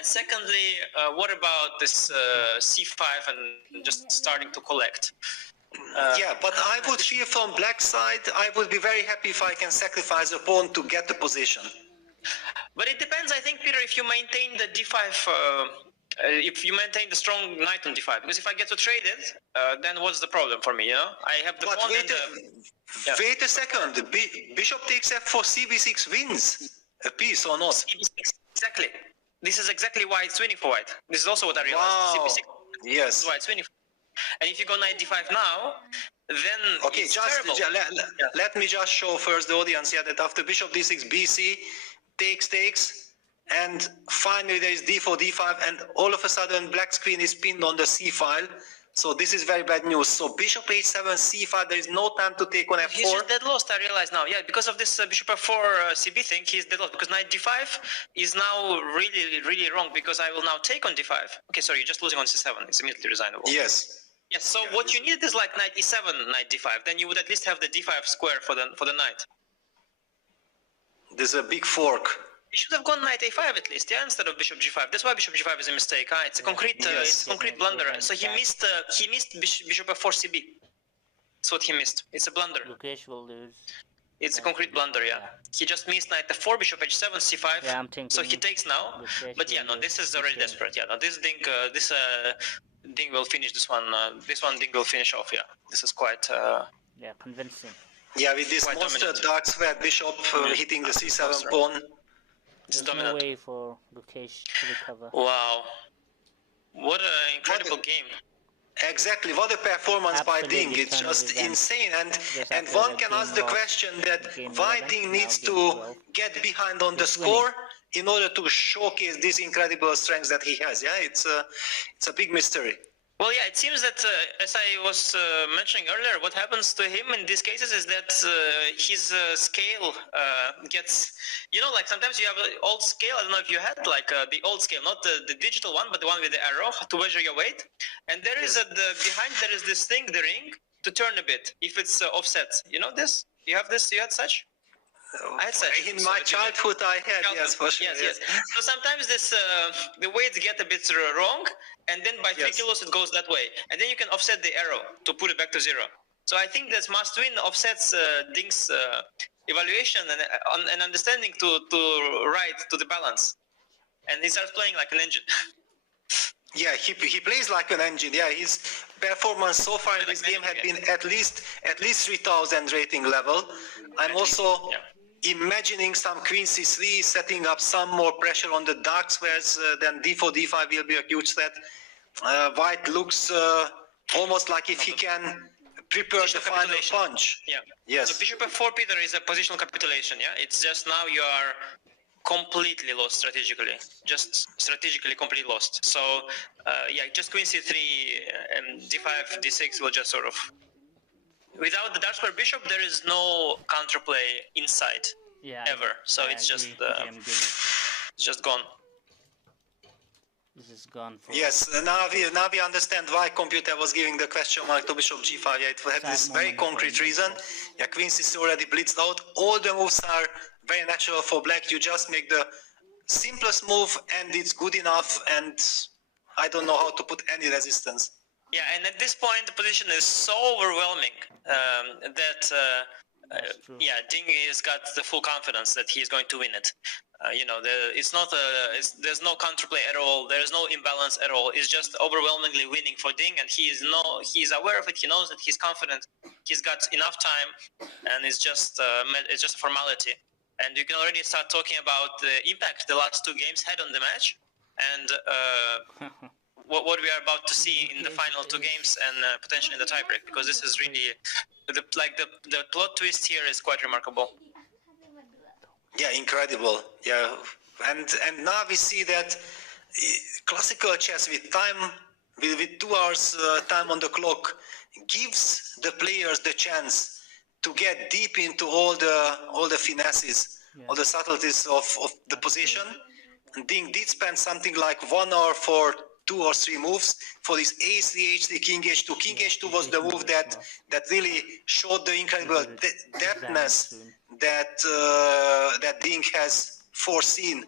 And secondly, what about this c5 and just starting to collect? Yeah, but I would feel from black side, I would be very happy if I can sacrifice a pawn to get the position. But it depends, I think, Peter, if you maintain the d5, if you maintain the strong knight on d5. Because if I get to trade it, then what's the problem for me? You know, I have the but pawn. Wait a second. Bishop takes f4, cb6 wins a piece or not? cb6, exactly. This is exactly why it's winning for white. This is also what I realized. Wow. cb6. Yes. This is why it's winning. And if you go knight d5 now, then okay, it's just terrible. let me just show first the audience here that after bishop d6, bc takes, and finally there is d4, d5, and all of a sudden black's queen is pinned on the c file. So this is very bad news. So bishop h7, c5, there is no time to take on f4. He's just dead lost, I realize now. Yeah, because of this bishop f4 cb thing, he's dead lost. Because knight d5 is now really, really wrong, because I will now take on d5. Okay, sorry, you're just losing on c7. It's immediately resignable. Yes. Yes, so yeah, what you need is like knight e7, knight d5. Then you would at least have the d5 square for the knight. There's a big fork. You should have gone knight a5 at least, yeah, instead of bishop g5. That's why bishop g5 is a mistake. It's a concrete, it's a concrete blunder. So he missed bishop f4 cb. That's what he missed. It's a blunder. Gukesh will lose. It's a concrete blunder, yeah. He just missed knight f4, bishop h7, c5. Yeah, I'm thinking. So he takes now. But yeah, no, this is already desperate. Yeah, no, this Ding will finish this one. This one Ding will finish off. Yeah, this is quite. Yeah, convincing. Yeah, with this monster dark square bishop hitting the c7 pawn. There's no way for Gukesh to recover. Wow, what an incredible game! Exactly, what a performance by Ding. It's just insane. And one can ask the question that why Ding needs to get behind on the score in order to showcase this incredible strength that he has. Yeah, it's a big mystery. Well, yeah, it seems that, as I was mentioning earlier, what happens to him in these cases is that his scale gets, you know, like sometimes you have an old scale. I don't know if you had like the old scale, not the digital one, but the one with the arrow to measure your weight. And there is behind there is this thing, the ring, to turn a bit if it's offset. You know this? You have this? You had such? I had such. In my childhood, I had, yes, for sure. Yes. So sometimes this the weights get a bit wrong, and then by 3 kilos it goes that way, and then you can offset the arrow to put it back to 0. So I think this must win offsets Ding's evaluation and an understanding to right to the balance, and he starts playing like an engine. Yeah, he plays like an engine. Yeah, his performance so far in this game had been at least 3000 rating level. I'm also imagining some queen c3, setting up some more pressure on the dark squares. Then d4, d5 will be a huge threat. White looks almost like if he can prepare the final punch. Yeah. Yes. So bishop f4, Peter, is a positional capitulation. Yeah, it's just now you are completely lost strategically, just strategically completely lost. So yeah, just queen c3 and d5, d6 will just sort of, without the dark square bishop there is no counterplay inside ever. So it's just gone. This is gone for yes. Now we understand why computer was giving the question mark to bishop g5. Yeah, it had this very concrete reason. Yeah, queen c3 already blitzed out. All the moves are very natural for black. You just make the simplest move and it's good enough, and I don't know how to put any resistance. Yeah, and at this point the position is so overwhelming that yeah, Ding has got the full confidence that he's going to win it. You know, it's not there's no counterplay at all. There's no imbalance at all. It's just overwhelmingly winning for Ding, and he's aware of it. He knows that he's confident. He's got enough time, and it's just a formality. And you can already start talking about the impact the last 2 games had on the match, and what we are about to see in the final 2 games and potentially in the tiebreak, because this is really the plot twist here is quite remarkable. Yeah, incredible. Yeah, and now we see that classical chess with time, with 2 hours time on the clock, gives the players the chance to get deep into all the finesses, all the subtleties of the position. And Ding did spend something like 1 hour for 2 or 3 moves for this a3, h3, king h2. King h2 was the move that really showed the incredible depthness that Ding has foreseen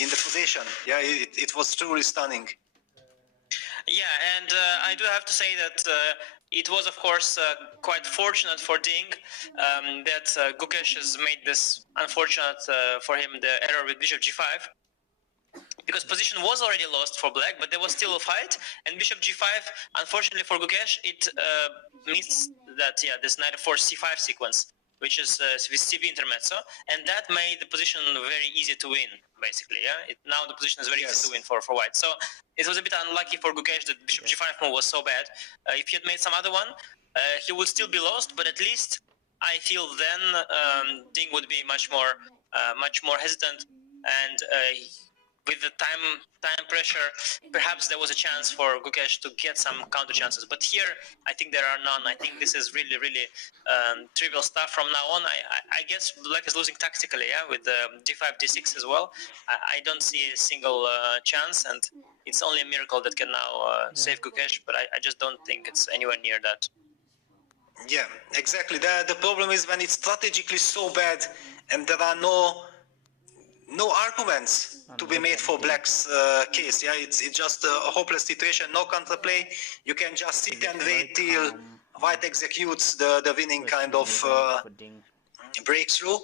in the position. Yeah, it was truly stunning. Yeah, and I do have to say that it was, of course, quite fortunate for Ding that Gukesh has made this unfortunate for him, the error with bishop g5. Because position was already lost for black, but there was still a fight, and bishop g5, unfortunately for Gukesh, it missed that, this knight f4 c5 sequence, which is with cb intermezzo, and that made the position very easy to win, basically, now the position is very easy to win for white. So it was a bit unlucky for Gukesh that bishop g5 move was so bad. If he had made some other one, he would still be lost, but at least I feel then Ding would be much more hesitant, and with the time pressure, perhaps there was a chance for Gukesh to get some counter chances. But here, I think there are none. I think this is really, really trivial stuff from now on. I guess black is losing tactically, with d5, d6 as well. I don't see a single chance, and it's only a miracle that can now save Gukesh, but I just don't think it's anywhere near that. Yeah, exactly. The problem is when it's strategically so bad and there are no arguments to be made for black's case. Yeah, it's just a hopeless situation, no counterplay. You can just sit and wait till white executes the winning kind of breakthrough.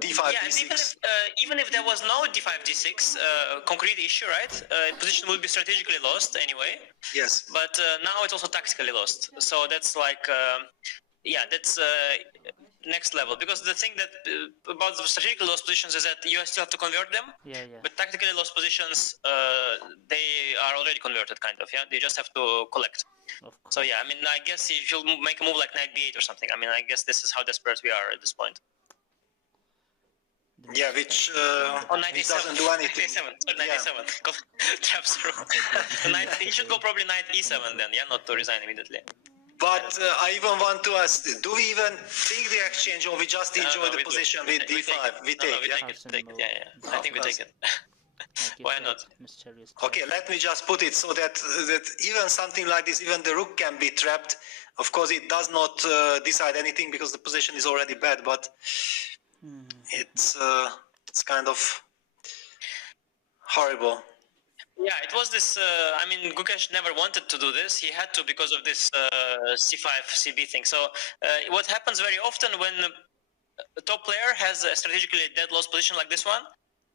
d5, d6. Even if there was no d5, d6 concrete issue, right? Position would be strategically lost anyway. Yes. But now it's also tactically lost. So that's like, that's next level, because the thing that about the strategically lost positions is that you still have to convert them. But tactically lost positions, they are already converted, kind of. They just have to collect. So I mean, I guess if you make a move like knight b8 or something, I mean, I guess this is how desperate we are at this point. Yeah, which doesn't do anything. Knight a7. Traps through. He should go probably knight e7 then, not to resign immediately. But I even want to ask, do we even take the exchange, or we just enjoy the position with d5? We take it. I think we take it. Why not? Okay, let me just put it so that even something like this, even the rook can be trapped. Of course, it does not decide anything because the position is already bad, but it's kind of horrible. Yeah, it was this, I mean, Gukesh never wanted to do this. He had to because of this c5, cb thing. So what happens very often when a top player has a strategically dead lost position like this one,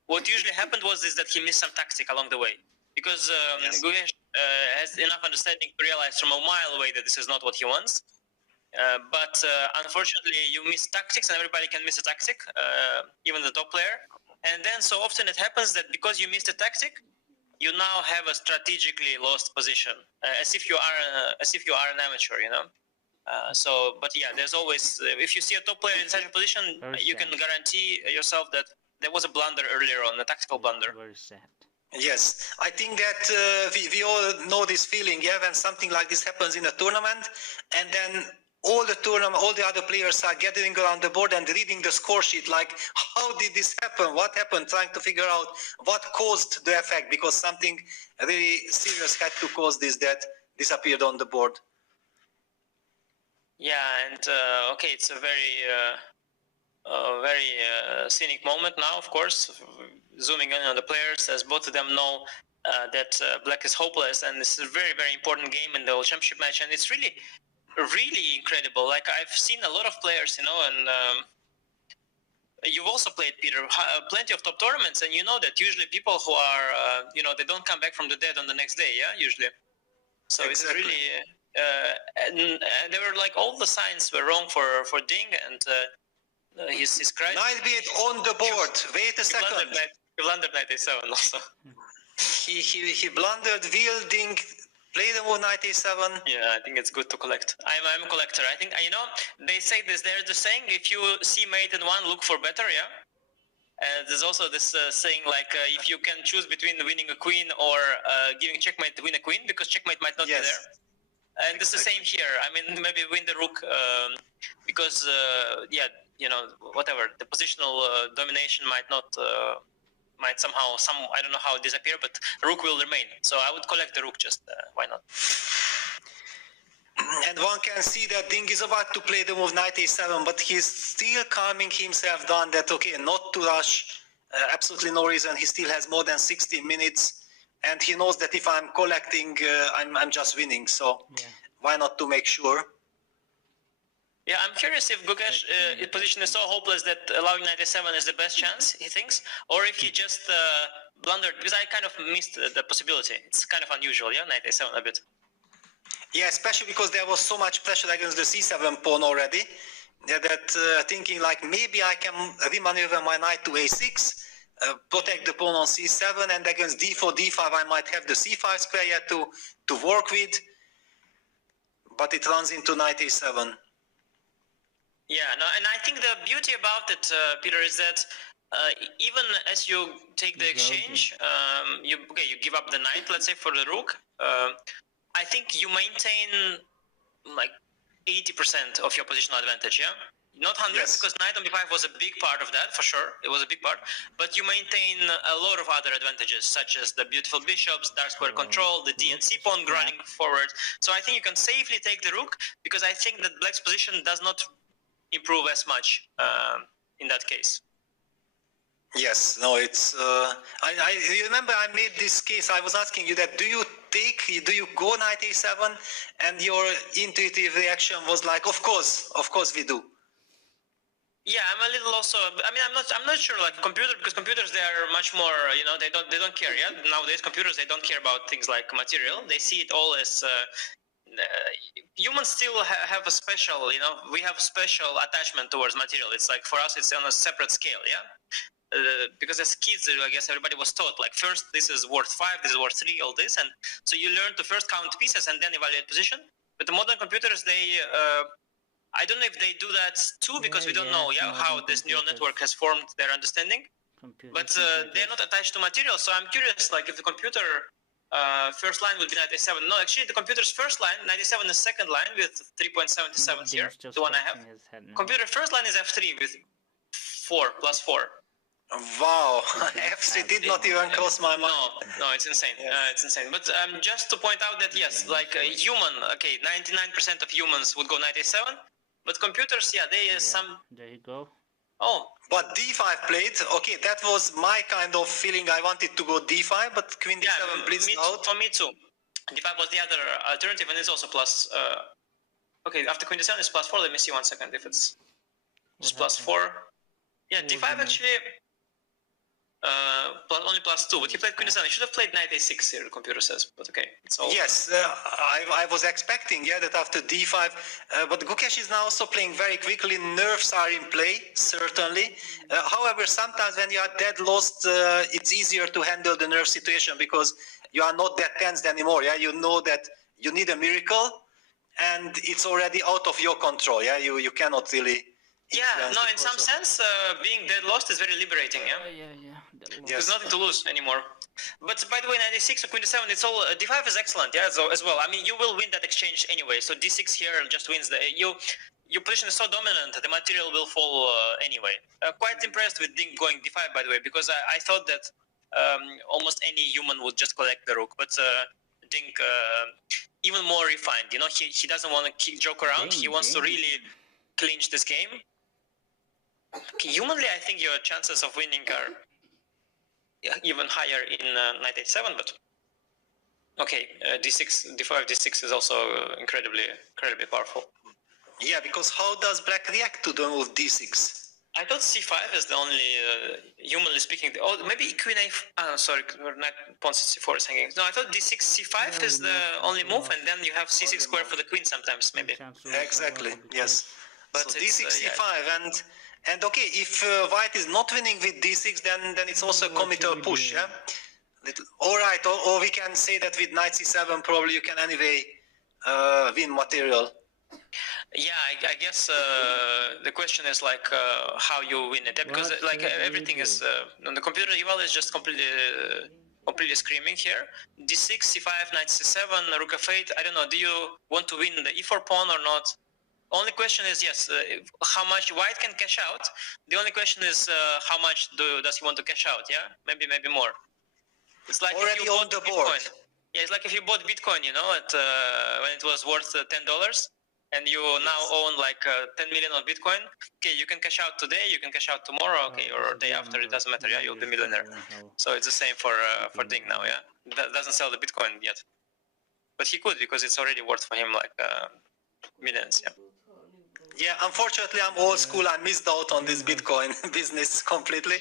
what usually happened is that he missed some tactic along the way. Because Gukesh has enough understanding to realize from a mile away that this is not what he wants. But unfortunately, you miss tactics, and everybody can miss a tactic, even the top player. And then so often it happens that because you missed a tactic, you now have a strategically lost position, as if you are an amateur, but there's always, if you see a top player in such a position, you can guarantee yourself that there was a blunder earlier on, a tactical blunder. Very sad. Yes, I think that we all know this feeling, when something like this happens in a tournament, and then all the other players are gathering around the board and reading the score sheet, like, how did this happen? What happened? Trying to figure out what caused the effect, because something really serious had to cause this that disappeared on the board. Yeah, and it's a very scenic moment now, of course, zooming in on the players, as both of them know that black is hopeless, and this is a very, very important game in the World Championship match, and it's really incredible. Like, I've seen a lot of players, and you've also played, Peter, plenty of top tournaments, and you know that usually people who are, they don't come back from the dead on the next day, usually. So exactly. It's really, and they were like, all the signs were wrong for Ding, and his cry. Knight b8 on the board. Wait a second. He blundered knight a7 also. He blundered Ding. Play the move knight a7. Yeah, I think it's good to collect. I'm a collector. I think, they say this. There's the saying, if you see mate in one, look for better, there's also this saying, like, if you can choose between winning a queen or giving checkmate to win a queen, because checkmate might not be there. And this is the same here. I mean, maybe win the rook, because, whatever, the positional domination might not... might somehow, I don't know how, disappear, but rook will remain. So I would collect the rook, just why not? And one can see that Ding is about to play the move knight a7, but he's still calming himself down that, okay, not to rush absolutely no reason. He still has more than 60 minutes, and he knows that if I'm collecting, I'm just winning. So why not to make sure? Yeah, I'm curious if Gukesh his position is so hopeless that allowing 97 is the best chance, he thinks, or if he just blundered, because I kind of missed the possibility. It's kind of unusual, yeah, 97 a bit. Yeah, especially because there was so much pressure against the c7 pawn already, that thinking like maybe I can remaneuver my knight to a6, protect the pawn on c7, and against d4, d5 I might have the c5 square yet to work with, but it runs into knight a7. Yeah, no, and I think the beauty about it, Peter, is that even as you take the exchange, you give up the knight, let's say, for the rook. I think you maintain like 80% of your positional advantage, yeah? Not 100, because knight on b5 was a big part of that, for sure. It was a big part. But you maintain a lot of other advantages, such as the beautiful bishops, dark square control, the d and c pawn running forward. So I think you can safely take the rook, because I think that black's position does not improve as much in that case. Yes, no, it's. I remember I made this case. I was asking you that do you go knight a7, and your intuitive reaction was like, of course we do. Yeah, I'm a little also. I mean, I'm not sure. Like because computers, they are much more. You know, they don't care. Yeah, nowadays computers, they don't care about things like material. They see it all as. Humans still have a special. You know, we have special attachment towards material. It's like for us, it's on a separate scale. Yeah. Because as kids, I guess everybody was taught like first this is worth 5, this is worth 3, all this, and so you learn to first count pieces and then evaluate position. But the modern computers, they I don't know if they do that too, because we don't know how this neural network has formed their understanding. But they're not attached to material. So I'm curious, like if the computer first line would be 97. No, actually the computer's first line, 97 is second line with 3.77 here, the one I have. Computer first line is F3 with 4 plus 4. Wow, F3 did not even cross my mind. No, it's insane. It's insane. But just to point out that yes, like a human, okay, 99% of humans would go knight a7, but computers, There you go. Oh. But d5 played. Okay, that was my kind of feeling. I wanted to go d5, but queen d7 blitzed out. For me too. d5 was the other alternative, and it's also plus. Okay, after queen d7 it's plus 4. Let me see 1 second if it's plus 4. Yeah, d5 actually. Only plus 2, but he played queen d7. He should have played knight a6 here, the computer says, but okay, it's all. Yes, I was expecting, that after d5, but Gukesh is now also playing very quickly. Nerves are in play, certainly. However, sometimes when you are dead lost, it's easier to handle the nerve situation because you are not that tensed anymore. Yeah, you know that you need a miracle, and it's already out of your control. Yeah, you cannot really. Yeah, no, in some sense, being dead lost is very liberating, yeah? There's nothing to lose anymore. But by the way, 96 or queen d7, it's all, d5 is excellent, yeah, so, as well. I mean, you will win that exchange anyway, so d6 here just wins the, your position is so dominant, the material will fall anyway. Quite impressed with Ding going d5, by the way, because I thought that almost any human would just collect the rook, but Ding, even more refined, you know, he doesn't want to joke around, he wants to really clinch this game. Okay, humanly, I think your chances of winning are even higher in knight a7, but okay, d6, d5, d6 is also incredibly powerful. Yeah, because how does black react to the move d6? I thought c5 is the only, humanly speaking, maybe queen a, sorry, knight pawn c4 is hanging. No, I thought d6, c5 is the only move, and then you have c6 square for the queen sometimes, maybe. Exactly, yes. But so d6, c5, and okay, if white is not winning with d6, then it's also a committal push, yeah? All right, or we can say that with knight c7, probably you can anyway win material. Yeah, I guess the question is like how you win it, because like everything is on the computer. Eval is just completely screaming here. d6, c5, knight c7, rook f8. I don't know. Do you want to win the e4 pawn or not? Only question is yes, how much white can cash out. The only question is how much does he want to cash out? Yeah, maybe more. It's like already if you on the board. Bitcoin. Yeah, it's like if you bought Bitcoin, you know, at when it was worth $10. and you now own like 10 million of Bitcoin, okay, you can cash out today, you can cash out tomorrow, okay, or day after, it doesn't matter, yeah, you'll be millionaire. So it's the same for Ding now, yeah. That doesn't sell the Bitcoin yet, but he could, because it's already worth for him like millions, yeah. Yeah, unfortunately, I'm old school. I missed out on this Bitcoin business completely.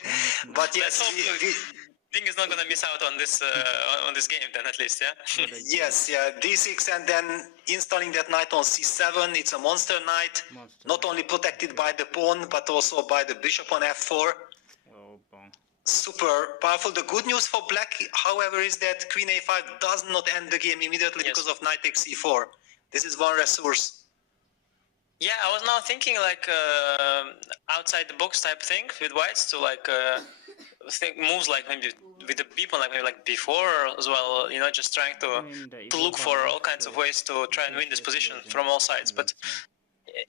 But yes, Ding is not going to miss out on this game then, at least, yeah? Yes, yeah, D6 and then installing that knight on C7. It's a monster knight, not only protected by the pawn, but also by the bishop on F4. Super powerful. The good news for black, however, is that queen A5 does not end the game immediately because of knight takes C4. This is one resource. Yeah, I was now thinking like outside the box type thing with whites to like think moves like maybe with the b pawn, like maybe like b4 as well. You know, just trying to look for all kinds of ways to try and win this position from all sides. But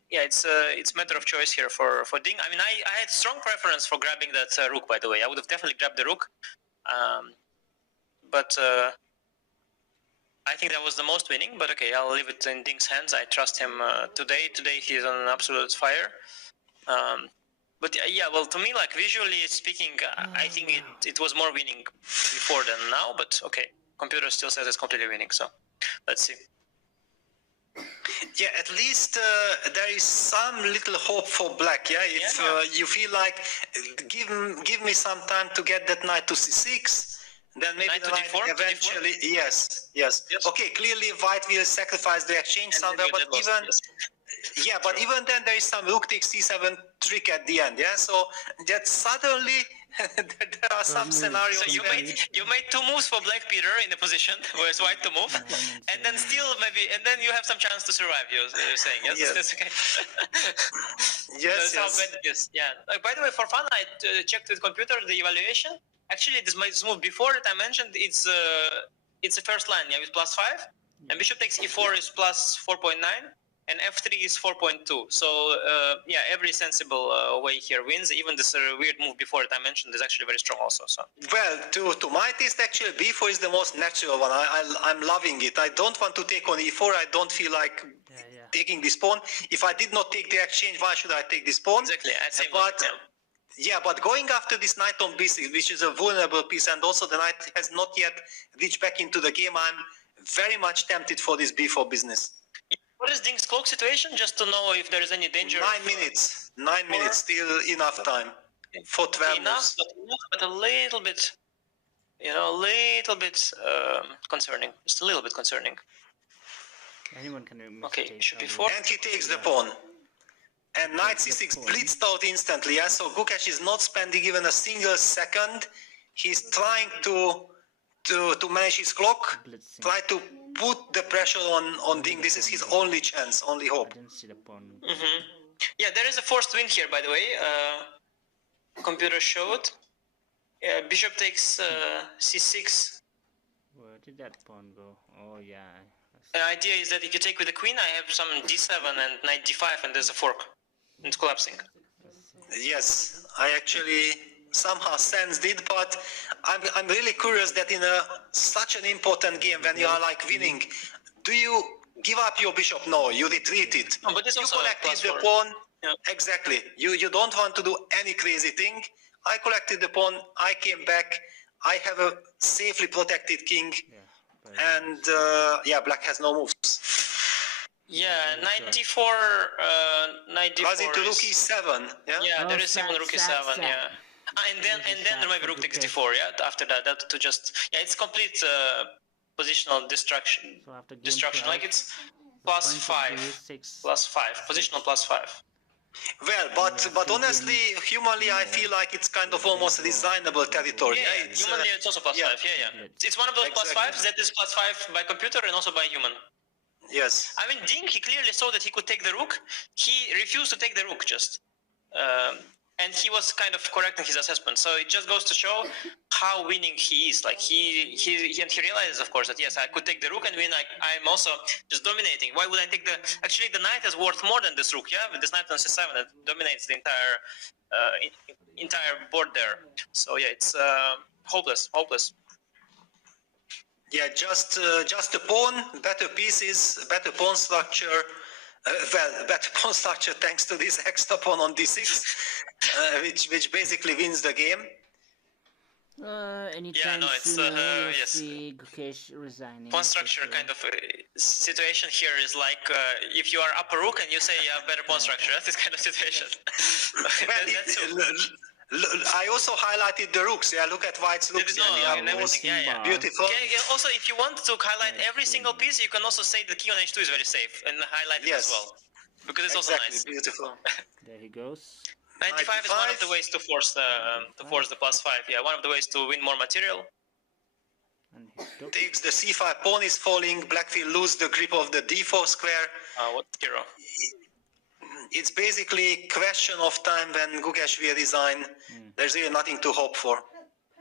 yeah, it's matter of choice here for Ding. I mean, I had strong preference for grabbing that rook. By the way, I would have definitely grabbed the rook, but. I think that was the most winning, but okay, I'll leave it in Ding's hands. I trust him today. Today he's on absolute fire. But yeah, well, to me, like visually speaking, I think it was more winning before than now. But okay, computer still says it's completely winning. So let's see. Yeah, at least there is some little hope for black. Yeah, if you feel like give me some time to get that knight to c6. Then maybe knight to d4, eventually, yes. Okay, clearly white will sacrifice the exchange somewhere, but even but even then there is some rook takes c7 trick at the end. Yeah, so that suddenly there are some scenarios. So you made two moves for black, Peter, in the position whereas white to move, and then still maybe, and then you have some chance to survive. You're saying yes, that's okay. Yes. How bad it is. Yeah. By the way, for fun, I checked with computer the evaluation. Actually, this move before that I mentioned, it's a first line, yeah, with +5, and bishop takes e4 is +4.9, and f3 is 4.2. So yeah, every sensible way here wins. Even this weird move before that I mentioned is actually very strong also. So well, to my taste, actually, b4 is the most natural one. I'm loving it. I don't want to take on e4. I don't feel like taking this pawn. If I did not take the exchange, why should I take this pawn? Exactly. But going after this knight on b6, which is a vulnerable piece, and also the knight has not yet reached back into the game, I'm very much tempted for this b4 business. What is Ding's clock situation? Just to know if there is any danger. 9 minutes. 9 minutes, still enough time for 12 enough, but a little bit, concerning. Just a little bit concerning. Anyone can do okay, should be 4. And he takes the pawn. And knight c6 blitzed out instantly. Yeah? So Gukesh is not spending even a single second. He's trying to manage his clock, try to put the pressure on Ding. This is his only chance, only hope. I didn't see the pawn. Yeah, there is a forced win here, by the way. Computer showed. Bishop takes c6. Where did that pawn go? Oh yeah. The idea is that if you take with the queen, I have some d7 and knight d5, and there's a fork. It's collapsing. Yes, I actually somehow sensed it, but I'm really curious that in such an important game when you are like winning, do you give up your bishop? No, you retreat it. No, but you collected the pawn. Yeah. Exactly. You don't want to do any crazy thing. I collected the pawn. I came back. I have a safely protected king. Yeah, and black has no moves. Yeah, 94. Was it rook e7? Yeah, there is even rook e7. Yeah, and then maybe rook takes d4. Yeah, after that to just it's complete positional destruction. So after destruction, like it's +5, +5, positional +5. Well, but honestly, humanly, I feel like it's kind of almost resignable territory. Yeah, humanly, it's also +5. Yeah. It's one of those +5s that is +5 by computer and also by human. Yes. I mean, Ding, he clearly saw that he could take the rook. He refused to take the rook, just. And he was kind of correct in his assessment. So it just goes to show how winning he is. Like he realizes, of course, that yes, I could take the rook and win. I'm also just dominating. Why would I take the? Actually, the knight is worth more than this rook. Yeah, with this knight on c7 that dominates the entire board there. So yeah, it's hopeless. Yeah, just a pawn, better pieces, better pawn structure. Well, better pawn structure thanks to this extra pawn on d6, which basically wins the game. Anytime soon we'll see Gukesh resigning. Pawn structure kind of situation here is like if you are upper rook and you say you have better pawn structure, that's this kind of situation. I also highlighted the rooks. Yeah, look at white's rooks. Beautiful. Also, if you want to highlight every single piece, you can also say the king on h2 is very safe and highlight it as well, because it's also nice. Beautiful. There he goes. 95 is one of the ways to force the +5. Yeah, one of the ways to win more material. Takes the c5 pawn is falling. Black will lose the grip of the d4 square. What hero? It's basically question of time when Gukesh will resign. There's really nothing to hope for.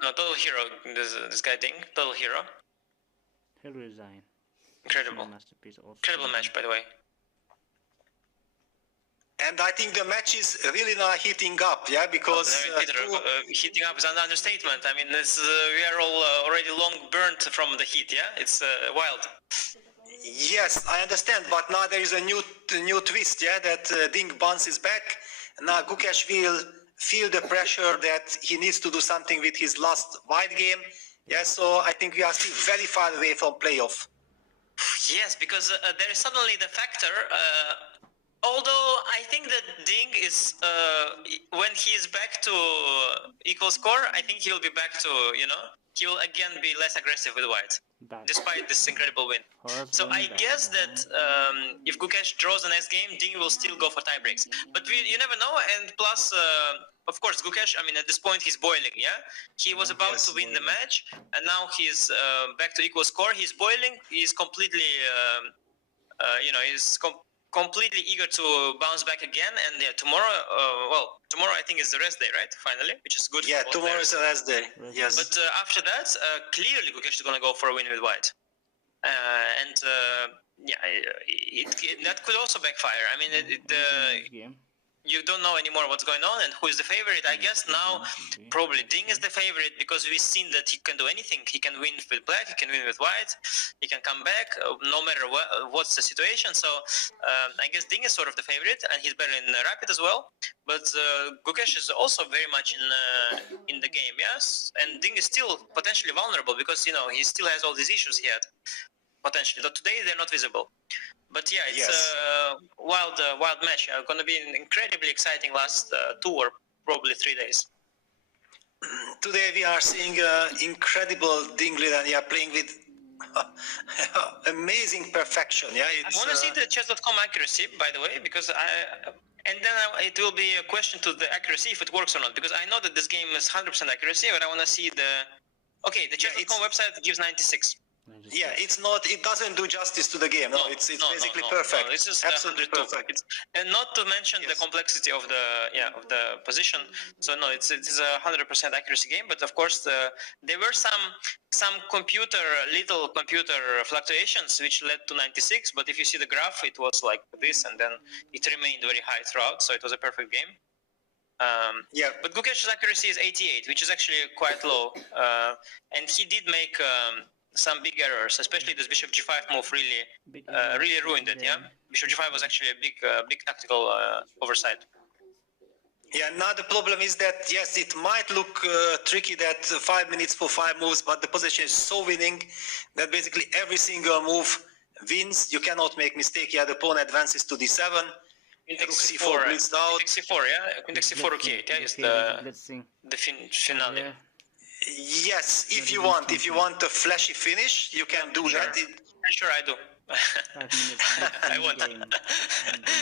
No, total hero. This guy Ding, total hero. He'll resign. Incredible. Incredible match, by the way. And I think the match is really not heating up, yeah, because heating up is an understatement. I mean, we are all already long burnt from the heat, yeah. It's wild. Yes, I understand, but now there is a new twist, yeah, that Ding bounces back. Now Gukesh will feel the pressure that he needs to do something with his last white game. Yeah, so I think we are still very far away from playoff. Yes, because there is suddenly the factor. Although I think that Ding is, when he is back to equal score, I think he will be back to, he will again be less aggressive with white, despite this incredible win. So I guess that if Gukesh draws the next game, Ding will still go for tie breaks. But you never know, and plus, of course, Gukesh, I mean, at this point, he's boiling, yeah? He was about to win the match, and now he's back to equal score. He's boiling, he's completely, completely eager to bounce back again, and tomorrow I think is the rest day, right? Finally, which is good. Yeah, tomorrow is the rest day. Yes. But after that, clearly Gukesh is gonna go for a win with white, that could also backfire. I mean, you don't know anymore what's going on and who is the favorite. I guess now probably Ding is the favorite because we've seen that he can do anything. He can win with black, he can win with white, he can come back no matter what's the situation. So I guess Ding is sort of the favorite, and he's better in rapid as well. But Gukesh is also very much in the game, yes. And Ding is still potentially vulnerable because he still has all these issues he had potentially. Though today they're not visible. But yeah, it's a wild match. Going to be an incredibly exciting last 2 or probably 3 days. Today we are seeing incredible Dingley, and playing with amazing perfection. Yeah, I want to see the chess.com accuracy, by the way, because and then it will be a question to the accuracy if it works or not. Because I know that this game is 100% accuracy, but I want to see the chess.com website gives 96. Yeah, it doesn't do justice to the game. No, it's basically perfect. No, this is absolutely perfect. And not to mention the complexity of the position. So no, it's a 100% accuracy game. But of course, there were some little computer fluctuations which led to 96. But if you see the graph, it was like this, and then it remained very high throughout. So it was a perfect game. But Gukesh's accuracy is 88, which is actually quite low. And he did make some big errors, especially this bishop g5 move really ruined it. Yeah, bishop g5 was actually a big tactical oversight. Yeah, now the problem is that yes, it might look tricky that 5 minutes for 5 moves, but the position is so winning that basically every single move wins. You cannot make mistake. Yeah, the pawn advances to d7. Rook c4 blitzed out. C4, yeah. Queen c4 rook e8, yeah, is the finale. Yes, if you want a flashy finish, you can do that. Sure, I do. I want.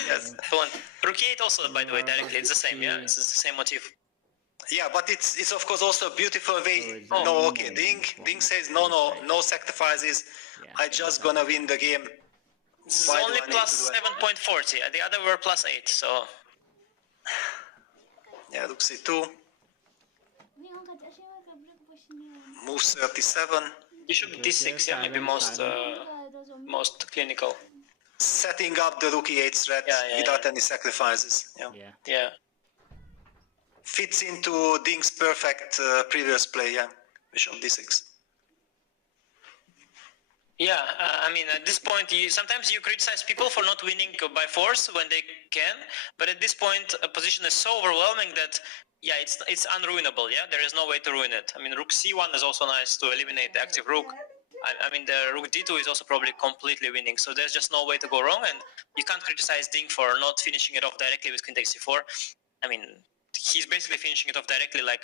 Yes, I want. Rook e8 also, by the way, directly. It's the same, yeah. It's the same motif. Yeah, but it's of course also a beautiful way. Ding says no sacrifices. I just gonna win the game. This is only plus 7.40. The other were plus 8. So. Yeah, rook c2. Move 37. Bishop d6, yeah, maybe most clinical. Setting up the rook e8 threat without any sacrifices. Yeah. Fits into Ding's perfect previous play. Yeah, bishop d6. Yeah, I mean, at this point, sometimes you criticize people for not winning by force when they can, but at this point, a position is so overwhelming that, yeah, it's unruinable. Yeah, there is no way to ruin it. I mean, rook c1 is also nice to eliminate the active rook. I mean, the rook d2 is also probably completely winning, so there's just no way to go wrong, and you can't criticize Ding for not finishing it off directly with queen takes c4. I mean, he's basically finishing it off directly. Like,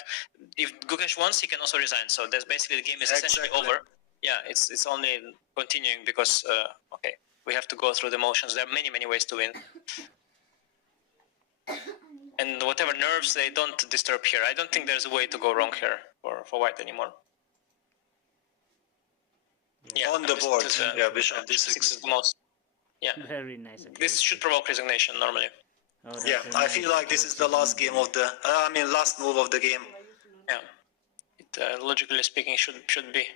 if Gukesh wants, he can also resign. So there's basically the game is essentially over. Yeah, it's only continuing because okay, we have to go through the motions. There are many ways to win, and whatever nerves they don't disturb here. I don't think there's a way to go wrong here for white anymore. Yeah, on the board. Bishop d6 is the most. Yeah, very nice. This should provoke resignation normally. Oh, yeah, I feel like this is the last game of the. Last move of the game. Yeah, it logically speaking should be.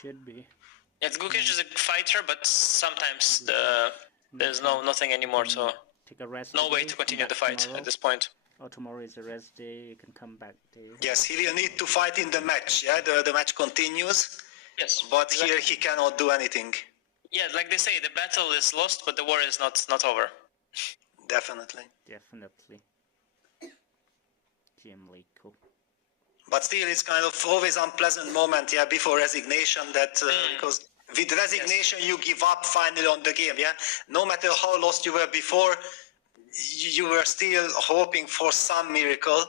Should be. Yeah, Gukesh is a fighter, but sometimes there's nothing anymore, so take a rest no way to continue the fight tomorrow. At this point. Or tomorrow is a rest day, you can come back to... Yes, he will need to fight in the match, yeah, the match continues. Yes. But exactly. Here he cannot do anything. Yeah, like they say, the battle is lost, but the war is not over. Definitely. Definitely. GM cool. But still, it's kind of always unpleasant moment, yeah, before resignation that, because with resignation, yes. You give up finally on the game, yeah? No matter how lost you were before, you were still hoping for some miracle,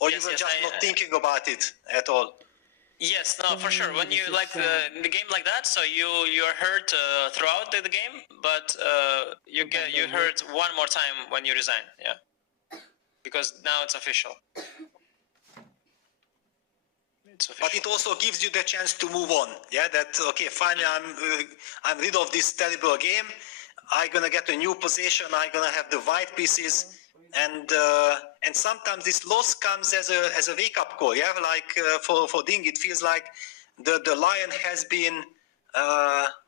or yes, you were just not thinking about it at all. Yes, no, for sure. When you like the game like that, so you're hurt throughout the game, but you hurt one more time when you resign, yeah, because now it's official. But it also gives you the chance to move on. Yeah, that okay, finally I'm rid of this terrible game. I'm gonna get a new position. I'm gonna have the white pieces, and sometimes this loss comes as a wake up call. Yeah, like for Ding, it feels like the lion has been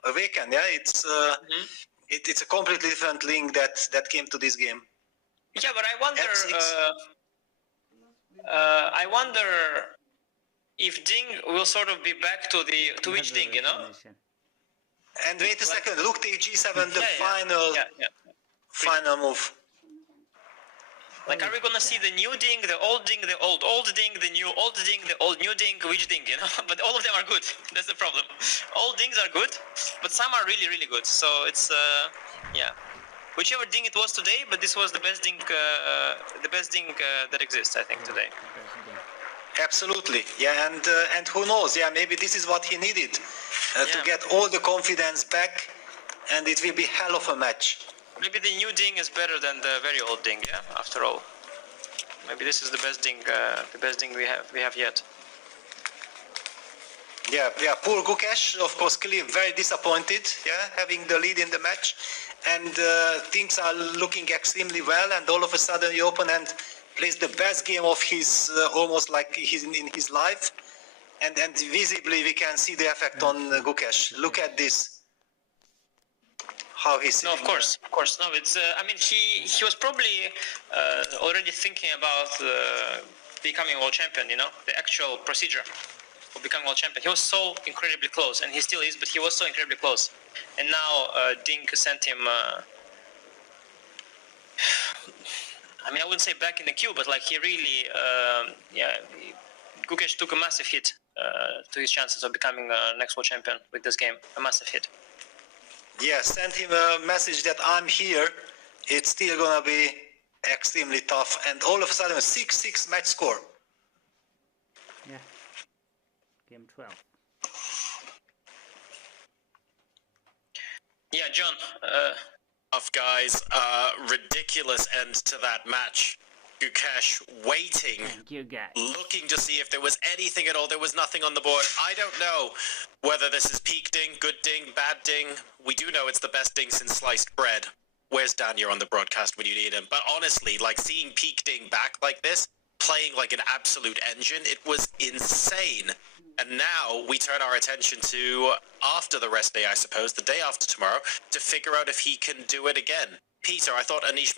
awakened. Yeah, it's a completely different link that came to this game. Yeah, but I wonder if Ding will sort of be back to which Ding, you know? And wait a second, rook take g7, the final move. Like, are we gonna see the new Ding, the old Ding, the old Ding, the new old Ding, the old new Ding, which Ding, you know? But all of them are good. That's the problem. All Dings are good, but some are really good. So it's yeah, whichever Ding it was today, but this was the best Ding that exists, I think, today. Absolutely, yeah, and who knows? Yeah, maybe this is what he needed to get all the confidence back, and it will be hell of a match. Maybe the new Ding is better than the very old Ding. Yeah, after all, maybe this is the best Ding we have yet. Yeah. Poor Gukesh, of course, clearly very disappointed. Yeah, having the lead in the match, and things are looking extremely well, and all of a sudden the opponent plays the best game of his, almost like he's in his life, and visibly we can see the effect on Gukesh. Look at this. How he's no, of course, no. It's I mean, he was probably already thinking about becoming world champion. You know, the actual procedure of becoming world champion. He was so incredibly close, and he still is, but he was so incredibly close. And now Ding sent him. I mean, I wouldn't say back in the queue, but like he really, Gukesh took a massive hit to his chances of becoming next world champion with this game. A massive hit. Yeah, send him a message that I'm here. It's still gonna be extremely tough, and all of a sudden a 6-6 match score. Yeah. Game 12. Yeah, John. Guys, ridiculous end to that match. Gukesh waiting, looking to see if there was anything at all. There was nothing on the board. I don't know whether this is peak Ding, good Ding, bad Ding. We do know it's the best Ding since sliced bread. Where's Daniel on the broadcast when you need him? But honestly, like seeing peak Ding back like this, playing like an absolute engine, it was insane. And now we turn our attention to after the rest day, I suppose, the day after tomorrow, to figure out if he can do it again. Peter, I thought Anish